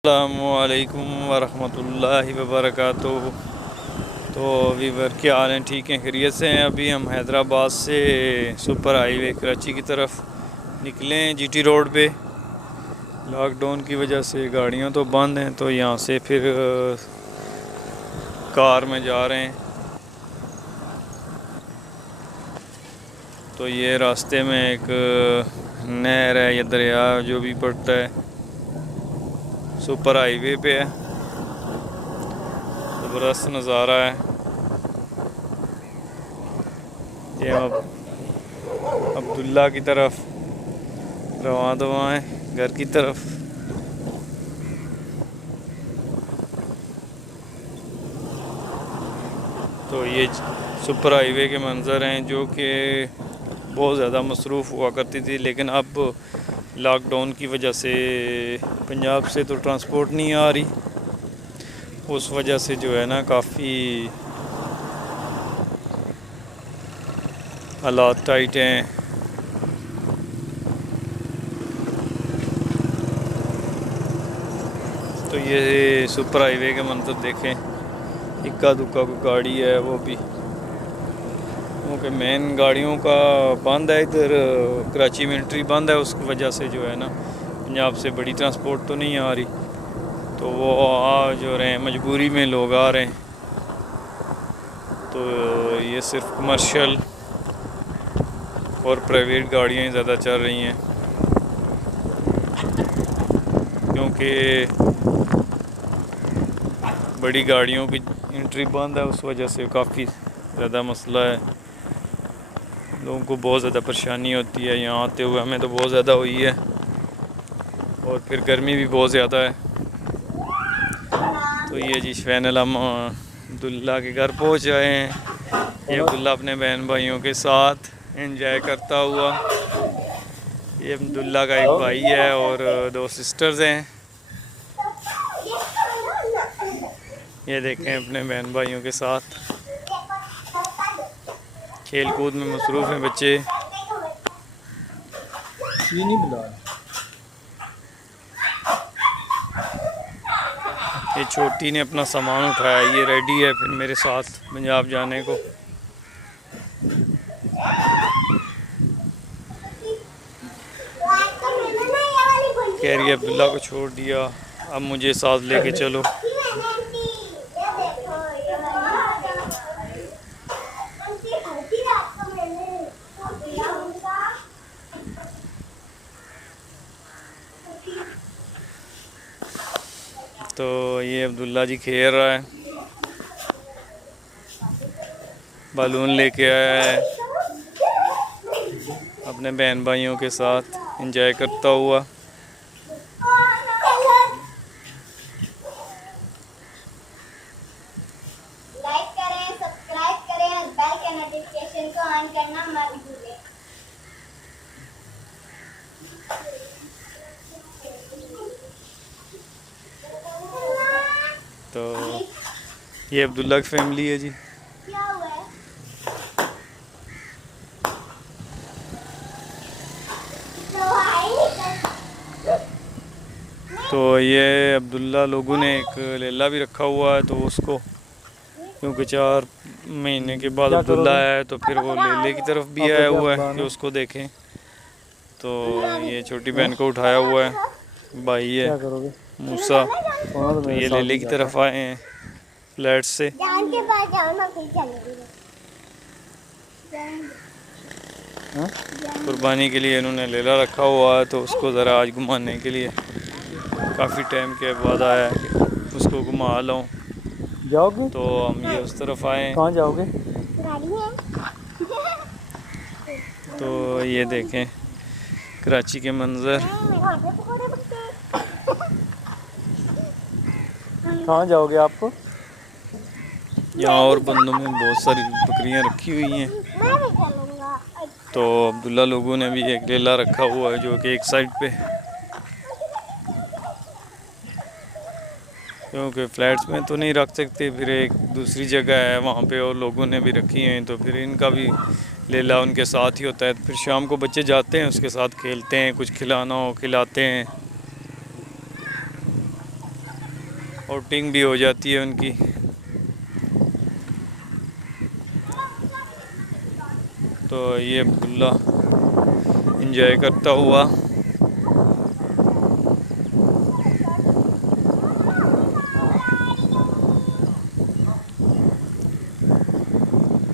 अस्सलामुअलैकुम वरहमतुल्लाहि वबरकातुहू। तो वीवर क्या हाल हैं? ठीक हैं, खैरियत से हैं? अभी हम हैदराबाद से सुपर हाईवे कराची की तरफ निकले हैं जीटी रोड पे। लॉकडाउन की वजह से गाड़ियां तो बंद हैं, तो यहाँ से फिर कार में जा रहे हैं। तो ये रास्ते में एक नहर है या दरिया जो भी पड़ता है, सुपर हाईवे पे है। ज़बरदस्त नज़ारा है। ये हम अब्दुल्ला की तरफ रवां दवा है, घर की तरफ। तो ये सुपर हाईवे के मंज़र हैं जो कि बहुत ज़्यादा मसरूफ़ हुआ करती थी, लेकिन अब लॉकडाउन की वजह से पंजाब से तो ट्रांसपोर्ट नहीं आ रही। उस वजह से जो है ना, काफ़ी हालात टाइट हैं। तो ये सुपर हाईवे के मंजर देखें, इक्का दुक्का कोई गाड़ी है वो भी, क्योंकि मेन गाड़ियों का बंद है इधर। कराची में एंट्री बंद है, उसकी वजह से जो है ना, पंजाब से बड़ी ट्रांसपोर्ट तो नहीं आ रही। तो वो आ जो रहे हैं, मजबूरी में लोग आ रहे हैं। तो ये सिर्फ कमर्शियल और प्राइवेट गाड़ियाँ ही ज़्यादा चल रही हैं, क्योंकि बड़ी गाड़ियों की एंट्री बंद है। उस वजह से काफ़ी ज़्यादा मसला है, लोगों को बहुत ज़्यादा परेशानी होती है। यहाँ आते हुए हमें तो बहुत ज़्यादा हुई है, और फिर गर्मी भी बहुत ज़्यादा है। तो ये जी फैनल हम अब्दुल्ला के घर पहुँच आए हैं। ये अब्दुल्ला अपने बहन भाइयों के साथ एंजॉय करता हुआ। ये अब्दुल्ला का एक भाई है और दो सिस्टर्स हैं। ये देखें, अपने बहन भाइयों के साथ खेल कूद में मसरूफ़ हैं बच्चे। ये नहीं बुला। ये छोटी ने अपना सामान उठाया, ये रेडी है फिर मेरे साथ पंजाब जाने को। कह रही है अब्दुल्ला को छोड़ दिया, अब मुझे साथ लेके चलो। तो ये अब्दुल्ला जी खेल रहा है, बालून लेके आया है, अपने बहन भाइयों के साथ एंजॉय करता हुआ। लाइक करें, सब्सक्राइब करें और बेल के नोटिफिकेशन को ऑन करना मत भूलें। तो ये अब्दुल्ला की फैमिली है जी। क्या हुआ है? तो ये अब्दुल्ला लोगों ने एक लेला भी रखा हुआ है, तो उसको, क्योंकि 4 महीने के बाद अब्दुल्ला है, तो फिर वो लेले की तरफ भी आया हुआ है कि उसको देखें। तो ये छोटी बहन को उठाया हुआ है, भाई है मूसा। तो ये लेले की तरफ आए हैं फ्लैट से। जान के पास जाओ ना, फिर चलेंगे। कुर्बानी के लिए इन्होंने लेला रखा हुआ है, तो उसको ज़रा आज घुमाने के लिए काफ़ी टाइम के बाद आया है कि उसको घुमा लाऊं। जाओगे? तो हम ये उस तरफ आए हैं। कहाँ जाओगे? गाड़ी है। तो ये देखें कराची के मंज़र। कहाँ जाओगे आप? यहाँ और बंदों में बहुत सारी बकरियाँ रखी हुई हैं। मैं भी चलूंगा। तो अब्दुल्ला लोगों ने भी एक लेला रखा हुआ है, जो कि एक साइड पे, क्योंकि फ्लैट्स में तो नहीं रख सकते, फिर एक दूसरी जगह है वहाँ पे और लोगों ने भी रखी हैं, तो फिर इनका भी लेला उनके साथ ही होता है। फिर शाम को बच्चे जाते हैं, उसके साथ खेलते हैं, कुछ खिलाना हो खिलाते हैं। आउटिंग भी हो जाती है उनकी। तो ये अब्दुल्ला एंजॉय करता हुआ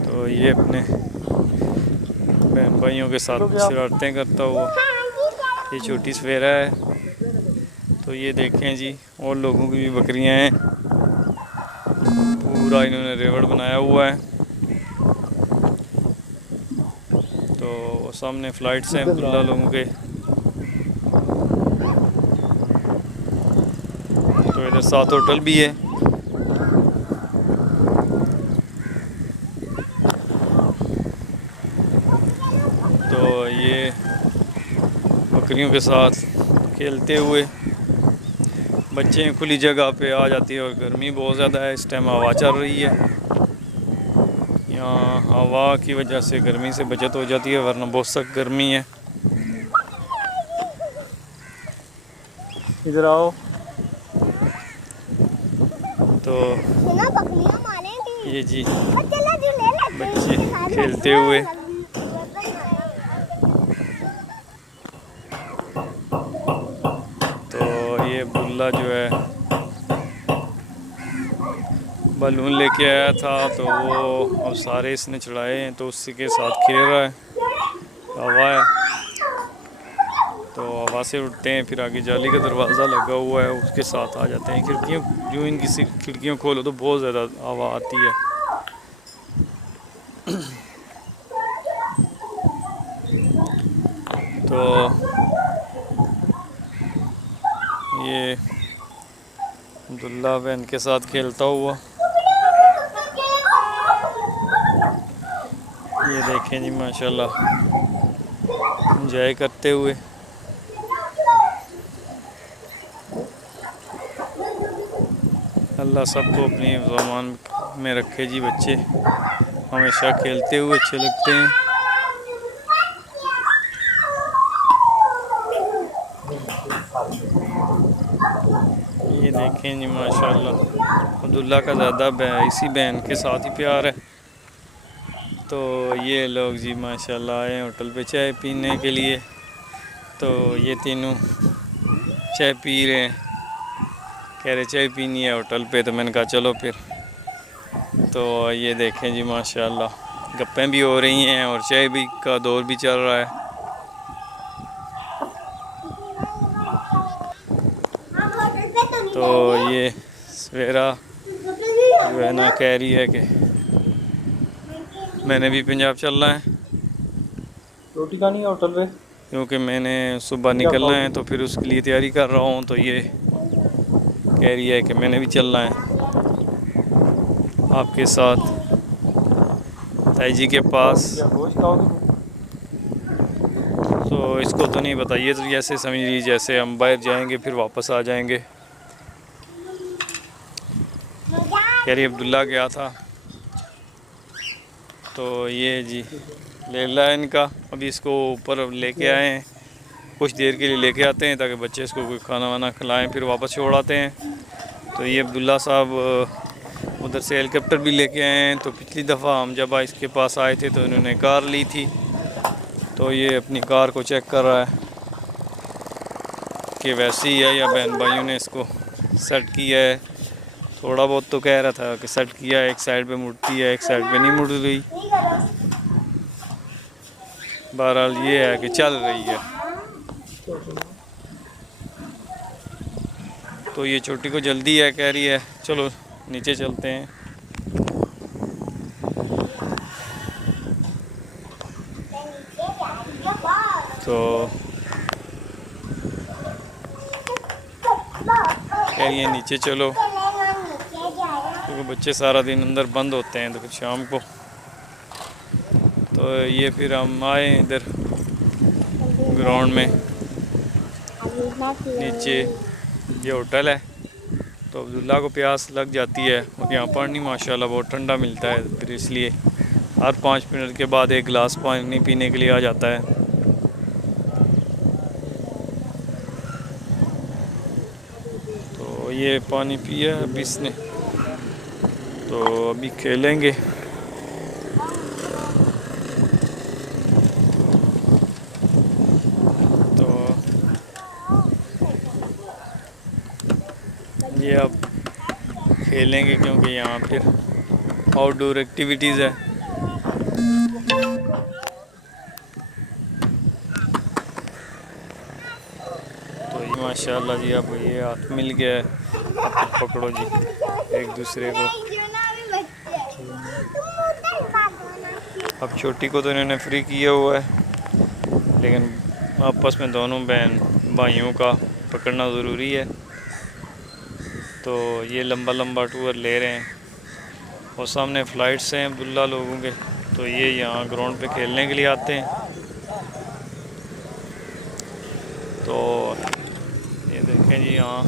तो ये अपने बहन भाइयों के साथ शरारतें करता हुआ। ये छोटी सवेरा है। तो ये देखें जी, और लोगों की भी बकरियां हैं। पूरा इन्होंने रेवड़ बनाया हुआ है। तो सामने फ्लाइट्स हैं अब्दुल्ला लोगों के। तो इधर 7 होटल भी है। तो ये बकरियों के साथ खेलते हुए बच्चे खुली जगह पे आ जाती है। और गर्मी बहुत ज़्यादा है, इस टाइम हवा चल रही है। यहाँ हवा की वजह से गर्मी से बचत हो जाती है, वरना बहुत सख्त गर्मी है। इधर आओ। तो ये जी बच्चे खेलते हुए तो ये अब्दुल्ला जो है बलून लेके आया था, तो वो अब सारे इसने चढ़ाए हैं, तो उसी के साथ खेल रहा है। हवा है तो हवा से उठते हैं, फिर आगे जाली का दरवाज़ा लगा हुआ है, उसके साथ आ जाते हैं। खिड़कियों जो इनकी खिड़कियों खोलो तो बहुत ज़्यादा हवा आती है। तो ये अब्दुल्ला बहन के साथ खेलता हुआ, ये देखें जी माशाल्लाह एंजॉय करते हुए। अल्लाह सबको अपनी ज़मान में रखे जी। बच्चे हमेशा खेलते हुए अच्छे लगते हैं। ये देखें जी माशाल्लाह अब्दुल्ला का ज़्यादा इसी बहन के साथ ही प्यार है। तो ये लोग जी माशाल्लाह आए होटल पे चाय पीने के लिए। तो ये तीनों चाय पी रहे हैं, कह रहे चाय पीनी है होटल पे। तो मैंने कहा चलो फिर। तो ये देखें जी माशाल्लाह गप्पें भी हो रही हैं और चाय भी का दौर भी चल रहा है। तो ये सवेरा जो है ना कह रही है कि मैंने भी पंजाब चलना है, रोटी खानी है होटल पे, क्योंकि मैंने सुबह निकलना है। तो फिर उसके लिए तैयारी कर रहा हूँ। तो ये कह रही है कि मैंने भी चलना है आपके साथ ताई जी के पास। क्या गोश्त खाओगे? तो इसको तो नहीं बताइए, तो जैसे समझ लीजिए जैसे हम बाहर जाएंगे फिर वापस आ जाएंगे। कह रही अब्दुल्ला गया था। तो ये जी लैला है इनका। अभी इसको ऊपर लेके आए हैं, कुछ देर के लिए लेके आते हैं ताकि बच्चे इसको कोई खाना वाना खिलाएं, फिर वापस छोड़ आते हैं। तो ये अब्दुल्ला साहब उधर से हेलीकॉप्टर भी लेके आए हैं। तो पिछली दफ़ा हम जब इसके पास आए थे तो इन्होंने कार ली थी। तो ये अपनी कार को चेक कर रहा है कि वैसी ही है या बहन भाइयों ने इसको सेट किया है। थोड़ा बहुत तो कह रहा था कि सेट किया है, एक साइड पे मुड़ती है, एक साइड पे नहीं मुड़ रही। बहरहाल ये है कि चल रही है। तो ये छोटी को जल्दी है, कह रही है चलो नीचे चलते हैं। तो कह रही है नीचे चलो, क्योंकि बच्चे सारा दिन अंदर बंद होते हैं तो फिर शाम को। तो ये फिर हम आए इधर ग्राउंड में, नीचे ये होटल है। तो अब्दुल्ला को प्यास लग जाती है और यहाँ पानी माशाल्लाह बहुत ठंडा मिलता है, फिर इसलिए हर 5 मिनट के बाद एक गिलास पानी पीने के लिए आ जाता है। तो ये पानी पिया है अभी इसने, तो अभी खेलेंगे। तो ये अब खेलेंगे क्योंकि यहाँ फिर आउटडोर एक्टिविटीज़ है। तो ये माशाल्लाह जी अब ये हाथ मिल गया है, अब पकड़ो जी एक दूसरे को। अब छोटी को तो इन्होंने फ्री किया हुआ है, लेकिन आपस में दोनों बहन भाइयों का पकड़ना ज़रूरी है। तो ये लंबा लंबा टूर ले रहे हैं और सामने फ़्लाइट्स हैं अब्दुल्ला लोगों के, तो ये यहाँ ग्राउंड पे खेलने के लिए आते हैं। तो ये देखें जी यहाँ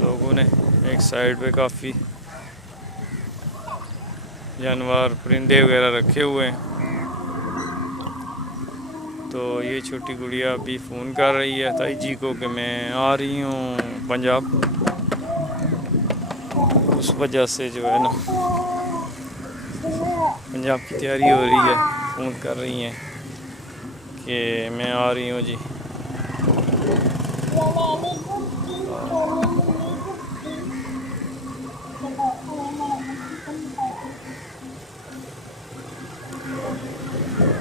लोगों ने एक साइड पे काफ़ी जानवर परिंदे वगैरह रखे हुए हैं। तो ये छोटी गुड़िया अभी फ़ोन कर रही है ताई जी को कि मैं आ रही हूँ पंजाब। उस वजह से जो है ना पंजाब की तैयारी हो रही है, फ़ोन कर रही हैं कि मैं आ रही हूँ जी।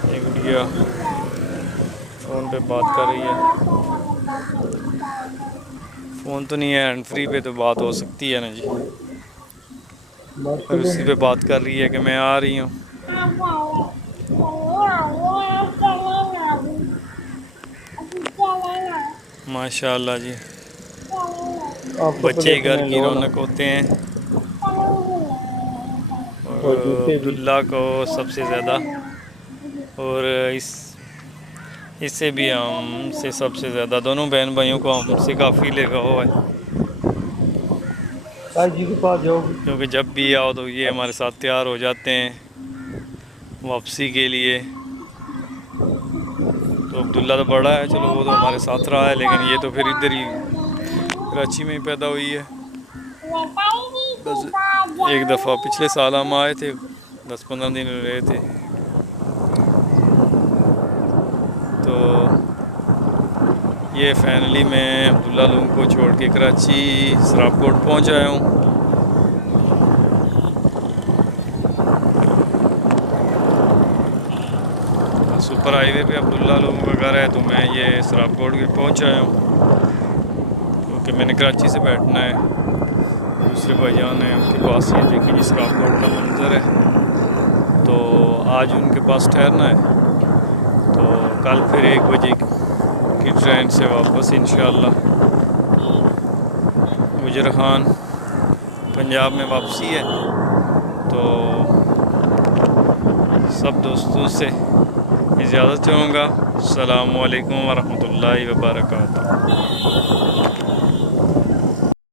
ये गुड़िया फ़ोन पे बात कर रही है, फ़ोन तो नहीं है हैंड फ्री पे, तो बात हो सकती है ना जी। और उसी पे बात कर रही है कि मैं आ रही हूँ। माशाल्लाह जी, बच्चे घर की रौनक होते हैं। और अब्दुल्ला को सबसे ज़्यादा, और इससे भी हमसे सबसे ज़्यादा, दोनों बहन भाइयों को हमसे काफ़ी लगाव है। जी के पास जाओ, क्योंकि जब भी आओ तो ये हमारे साथ तैयार हो जाते हैं वापसी के लिए। तो अब्दुल्ला तो बड़ा है, चलो वो तो हमारे साथ रहा है, लेकिन ये तो फिर इधर ही कराची में ही पैदा हुई है। बस एक दफ़ा पिछले साल हम आए थे, 10-15 दिन रहे थे। तो ये फाइनली मैं अब्दुल्ला लोगों को छोड़ के कराची सराफकोट पहुंच आया हूँ। सुपर हाईवे पे अब्दुल्ला लोगों का घर है, तो मैं ये सराफकोट भी पहुंच आया हूँ क्योंकि मैंने कराची से बैठना है। दूसरे भाईजान हैं उनके पास, ये देखिए जी सराफकोट का मंजर है। तो आज उनके पास ठहरना है, तो कल फिर 1 बजे की ट्रेन से वापस इंशाअल्लाह गुजरखान पंजाब में वापसी है। तो सब दोस्तों से इजाज़त चाहूँगा। अस्सलामु अलैकुम वरहमतुल्लाहि वबरकातुहू।